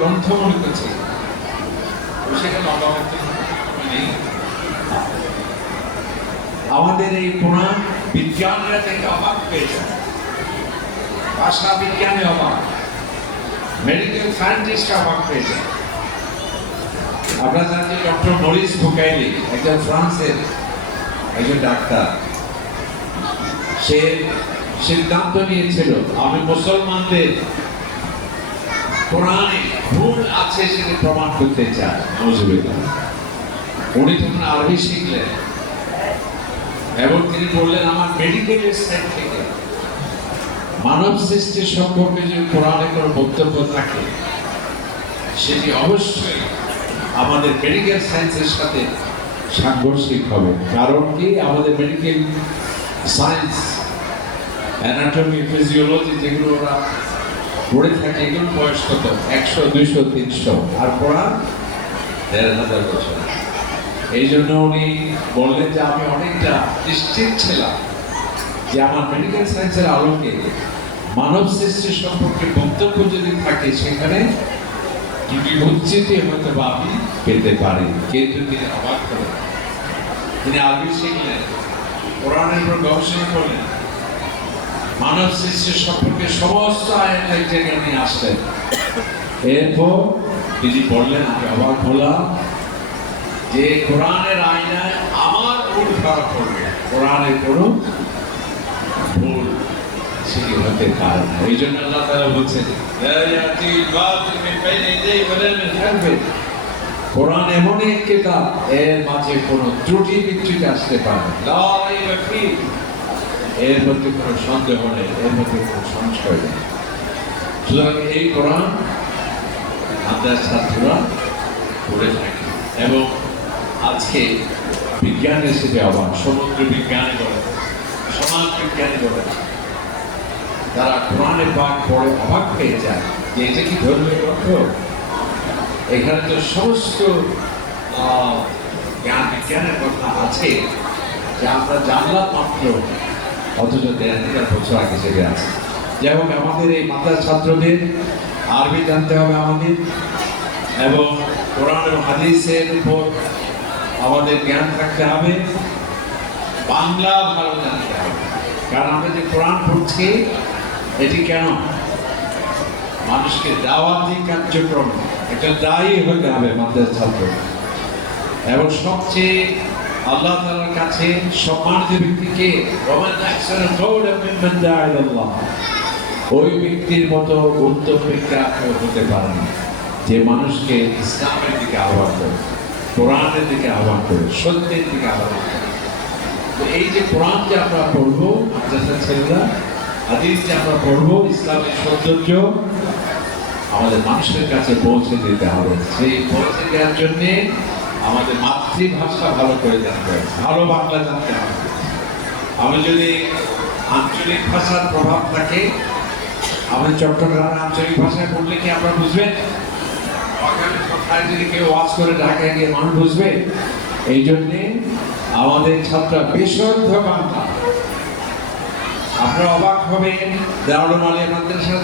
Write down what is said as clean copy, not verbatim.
গ্রন্থ মনে করছে সেখানে অভাব নেই। আমাদের এই কোরআন বিজ্ঞানীরা থেকে অবাক পেয়েছে, ভাষা বিজ্ঞানে অবাক, মেডিকেল সায়েন্টিস্টরা অবাক পেয়েছে। আমরা জানি ডক্টর মরিস বুকাইলি একজন ফ্রান্সের একজন ডাক্তার, সে সিদ্ধান্ত নিয়েছিল আমি মুসলমানদের কোরআনে ভুল আছে সেটা প্রমাণ করতে চাই। উনি তখন আরবি শিখলেন এবং তিনি বললেন আমার মেডিকেল সাইড থেকে মানব সৃষ্টির সম্পর্কে যে কোরআনে কোনো বক্তব্য থাকে সেটি অবশ্যই আমাদের মেডিকেল সায়েন্সের সাথে সাংঘর্ষিক হবে। কারণ কি, আমাদের মেডিকেল সায়েন্স, অ্যানাটমি, ফিজিওলজি যেগুলো ওরা পড়ে থাকে এগুলো বয়স কত 100, 200, 300, আর কোরআন 1500 বছর। এই জন্য উনি বললেন যে আমি অনেকটা নিশ্চিত ছিলাম যে আমার মেডিকেল সায়েন্সের আলোকে মানব সৃষ্টির সম্পর্কে বক্তব্য যদি থাকে সেখানে দুটি উচ্চিতি হয়তো বা আমি পেতে পারি। কিন্তু তিনি অবাক করেন, তিনি আরবি শিখলেন, কোরআনের উপর গবেষণা করলেন, মানব সৃষ্টির সম্পর্কে সমস্ত আয়াত এক জায়গায় নিয়ে আসলেন। এরপর তিনি বললেন আমি অবাক হলাম যে কোরআনের আয়নায় আমার ভুল ধরা পড়বে, কোরআনের কোনো ভুল সেটি হতে পারে না। এই জন্য আল্লাহ তাআলা বলছেন কোরআন এমন এক কিতাব এর মাঝে কোনো ত্রুটি বিচ্যুতি আসতে পারে না, এর মধ্যে কোনো সন্দেহ নেই, এর মধ্যে কোনো সংশয় নেই। সুতরাং এই কোরআন আমাদের ছাত্ররা পড়ে থাকে এবং আজকে বিজ্ঞানের সাথে অবাক, সমুদ্র বিজ্ঞানী বলে, সমাজ বিজ্ঞানী বলে, তারা কোরআনে পাক পড়ে অবাক হয়ে যায় যে এটা কি ধর্মীয় গ্রন্থ, এখানে তো সমস্ত জ্ঞান বিজ্ঞানের কথা আছে যে আমরা জানলাম মাত্র, অথচ 1000 বছর আগে সেটা আছে। যাই হোক, আমাদের এই মাদ্রাসার ছাত্রদের আরবি জানতে হবে আমাদের, এবং কোরআন এবং হাদিসের উপর আমাদের জ্ঞান থাকতে হবে, বাংলা ভালো জানতে হবে। কারণ আমরা যে কোরআন পড়ছি এটি কেন মানুষকে দাওয়াতি কার্যক্রম, একটা দায়ী হতে হবে মাদ্রাসার ছাত্র, এবং সবচেয়ে আল্লাহ তাআলার কাছে সম্মানিত ব্যক্তিকে ওই ব্যক্তির মতো উত্তম ব্যক্তি হতে পারে না যে মানুষকে ইসলামের দিকে আহ্বান করে, কোরআনের দিকে আহ্বান করে, সত্যের দিকে আহ্বান করে। তো এই যে কোরআন যে আমরা পড়বো মাদ্রাসার ছেলেরা, হাদিস যে আমরা পড়বো, ইসলামের সৌন্দর্য আমাদের মানুষের কাছে পৌঁছে দিতে হবে। সেই পৌঁছে দেওয়ার জন্যে আমাদের মাতৃভাষা ভালো করে জানতে হবে, ভালো বাংলা জানতে হবে। আমি যদি আঞ্চলিক ভাষার প্রভাব থাকে, আমাদের চট্টগ্রামের আঞ্চলিক ভাষায় পড়লে কি আপনারা বুঝবেন? কোথায় যদি কেউ ওয়াজ করে ঢাকায় গিয়ে মানুষ বুঝবে? এই জন্যে আমাদের ছাত্ররা বিশুদ্ধ বাংলা, আপনারা অবাক হবেন দারুল আলিয়া মাদ্রাসা